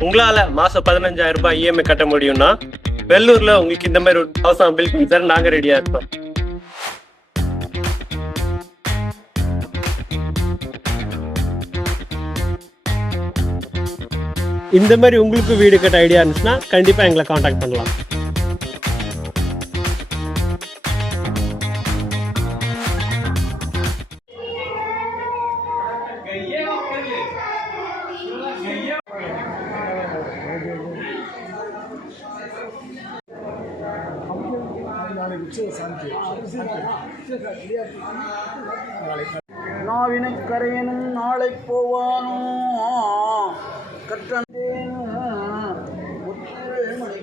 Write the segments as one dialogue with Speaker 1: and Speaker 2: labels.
Speaker 1: உங்களால மாசம் பதினஞ்சாயிரம் ரூபாய் இஎம்ஐ கட்ட முடியும்னா வெள்ளூர்ல உங்களுக்கு இந்த மாதிரி ஒரு ஹவுஸ் பில் பண்ணி தர நாங்க ரெடியா இருக்கோம் இந்த மாதிரி உங்களுக்கு வீடு கட்ட ஐடியா இருந்துச்சுன்னா கண்டிப்பா எங்களை காண்டாக்ட் பண்ணலாம்.
Speaker 2: நாவினை கரையனும் நாளை போவானோ? கற்றந்தேனும் முத்துவேமணி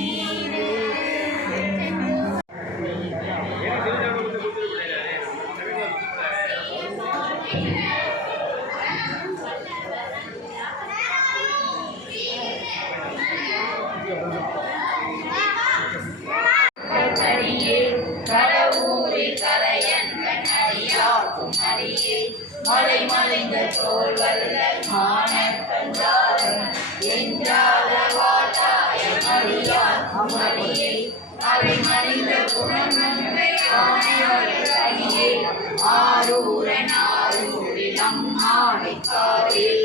Speaker 3: என்றாத வாட்டாய மடியாக்கும் அடியே அலை மறைந்த குணநன்மை ஆணையாளர் அடியே ஆரூரன் ஆரூரில் அம்மானை காரில்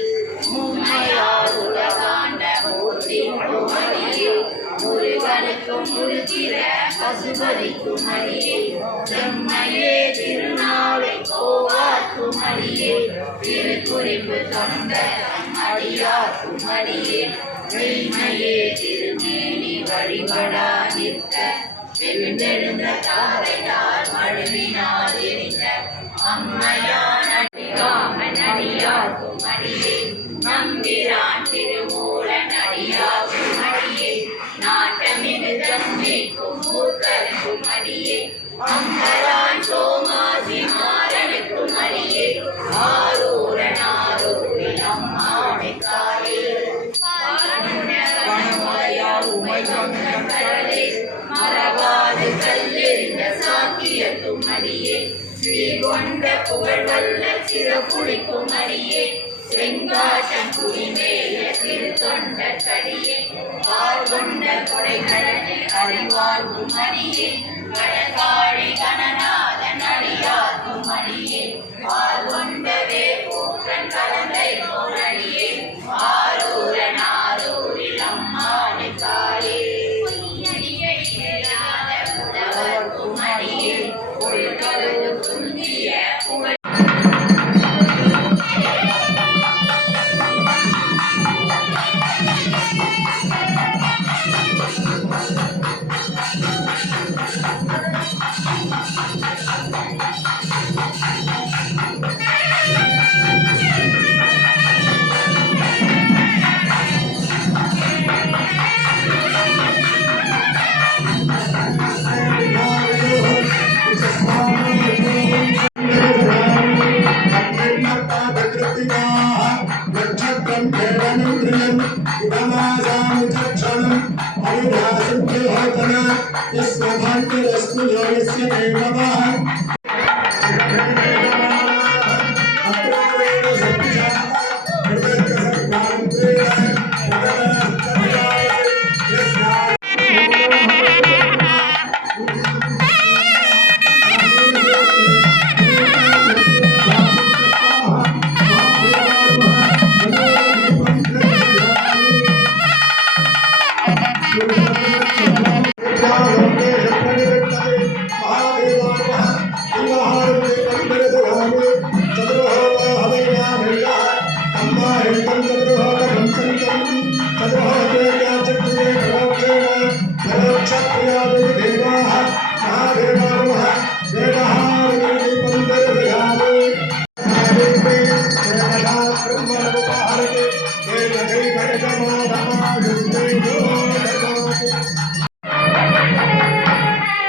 Speaker 3: உலகாண்ட மூர்த்திக்கும் அடியே முருகனுக்கும் முருகிற பசுபதிக்கும் அடியே செம்மையே திருநாளை கோவாக்கும் அடியே திருக்குறிப்பு தொண்ட அடியார் அடியே மெய்மையே திருமேனி வழிபடா நிற்க எழுந்தெழுந்த தாரையார் மழுவினால் எரிந்த அம்மையான் அடிகாமன் அடியார் அடியே நம்பிரான் திருமூலன் அடியார் அடியே நாட்டமிகு தன்மைக்கும் மூர்க்கருக்கும் அடியே அம்பரான் சோமாசி மாறனுக்கும் அடியே ஆ புகழ் வல்ல சிறப்புடிக்கும் அடியே செங்காட்டன் குடிமேய திரு தொண்ட கடியே பால் கொண்ட கொடைகளே அறிவார்க்கும் அடியே கடற்காழி கணநாதன் அடியார்க்கும் அடியே பால் கொண்ட வேப்பூற்றன் கலந்தை போனடியே ஆரூரன்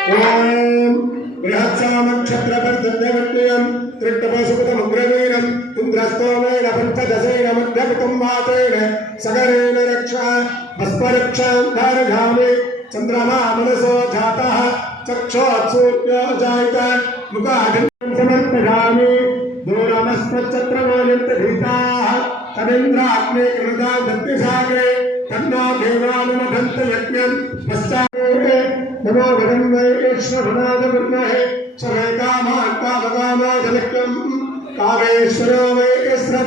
Speaker 4: ഓം ബൃഹത്സാനക്ഷത്രപർദ്ദവട്ടയം തൃട്ടപസുപതമുഗ്രവീരം ഇന്ദ്രസ്തോമേണ പഞ്ചദശേന മധ്യകുടുംബാതേന സകരേണ രക്ഷ ഭസ്മരക്ഷാന്താരഘാമേ ചന്ദ്രമാ മനസോ ജാതഃ ചക്ഷോത്സൂര്യോ ജായത മുഖാഘം സമർപ്പയാമി दूरमस्मच्चक्रमायन्तभीताः तदिन्द्राग्ने कृदा दत्तिशागे तन्नो देवानुमभन्त यज्ञम् पश्चात् नमो वरं वैश्वभनाद विद्महे सवेकामात्तावकामादलक्यम् कामेश्वरो वैश्रभनो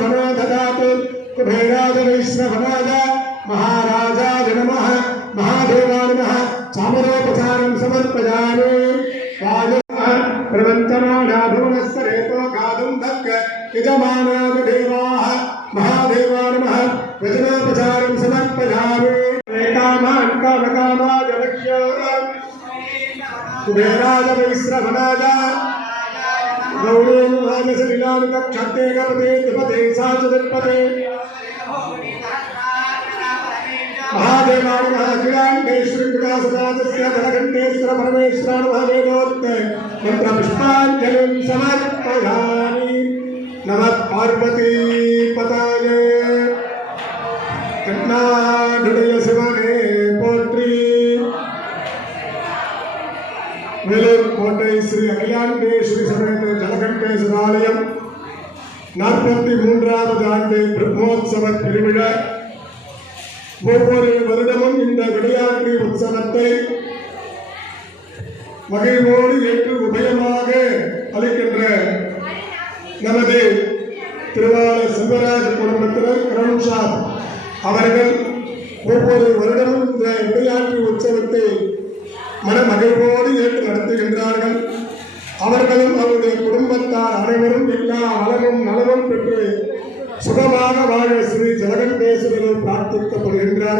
Speaker 4: कुबेराज से गौरे मुहाज श्रीलाल कक्षते गर्भे त्रिपते साच त्रिपते महादेवान महाकिरांडे श्रृंखलासदास्य धनघंटेश्वर परमेश्वर महादेवोत्त मंत्र पुष्पांजलि समर्पयामि। नमः पार्वती पताये कृष्णा வேலூர் ஸ்ரீ அகிலாண்டேஸ்வரி சமேத ஜலகண்டேஸ்வர ஆலயம் நாற்பத்தி மூன்றாவது ஆண்டு பிரம்மோத்சவ திருவிழா. ஒவ்வொரு வருடமும் இந்த விளையாட்டு உற்சவத்தை மகிழ்வோடு ஏற்று உபயமாக அளிக்கின்ற நமது திருவாளர் செல்வராஜ் குடும்பத்தினர் கிரௌன்ஷாப் அவர்கள் ஒவ்வொரு வருடமும் இந்த விளையாட்டு உற்சவத்தை மனமகிழ்வோடு ஏற்று நடத்துகின்றார்கள். அவர்களும் அவருடைய குடும்பத்தார் அனைவரும் எல்லா வளமும் நலமும் பெற்று சுகமாக வாழ ஸ்ரீ ஜலகண்டேஸ்வரர் பிரார்த்திக்கப்படுகின்றார்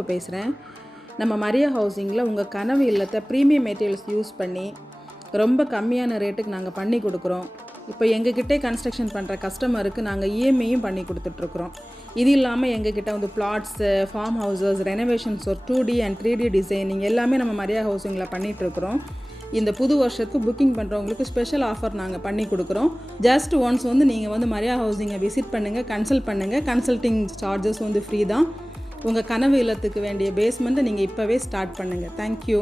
Speaker 5: உங்கள் பேசுகிறேன். நம்ம மரியா ஹவுசிங்கில் உங்கள் கனவு இல்லத்தை ப்ரீமியம் மெட்டீரியல்ஸ் யூஸ் பண்ணி ரொம்ப கம்மியான ரேட்டுக்கு நாங்கள் பண்ணி கொடுக்குறோம். இப்போ எங்ககிட்டே கன்ஸ்ட்ரக்ஷன் பண்ணுற கஸ்டமருக்கு நாங்கள் இஎம்ஐயும் பண்ணி கொடுத்துட்ருக்குறோம். இது இல்லாமல் எங்ககிட்ட வந்து பிளாட்ஸு ஃபார்ம் ஹவுசஸ் ரெனோவேஷன்ஸ் ஒரு two D and three D designing எல்லாமே நம்ம மரியா ஹவுசிங்கில் பண்ணிகிட்ருக்குறோம் இந்த புது வருஷத்துக்கு புக்கிங் பண்ணுறவங்களுக்கு ஸ்பெஷல் ஆஃபர் நாங்கள் பண்ணி கொடுக்குறோம். ஜஸ்ட் ஒன்ஸ் வந்து நீங்கள் வந்து மரியா ஹவுசிங்கை விசிட் பண்ணுங்கள் கன்சல்ட் பண்ணுங்கள் கன்சல்ட்டிங் சார்ஜஸ் வந்து ஃப்ரீ தான். உங்கள் கனவு இல்லத்துக்கு வேண்டிய பேஸ்மெண்ட்டை நீங்கள் இப்போவே ஸ்டார்ட் பண்ணுங்கள் தேங்க்யூ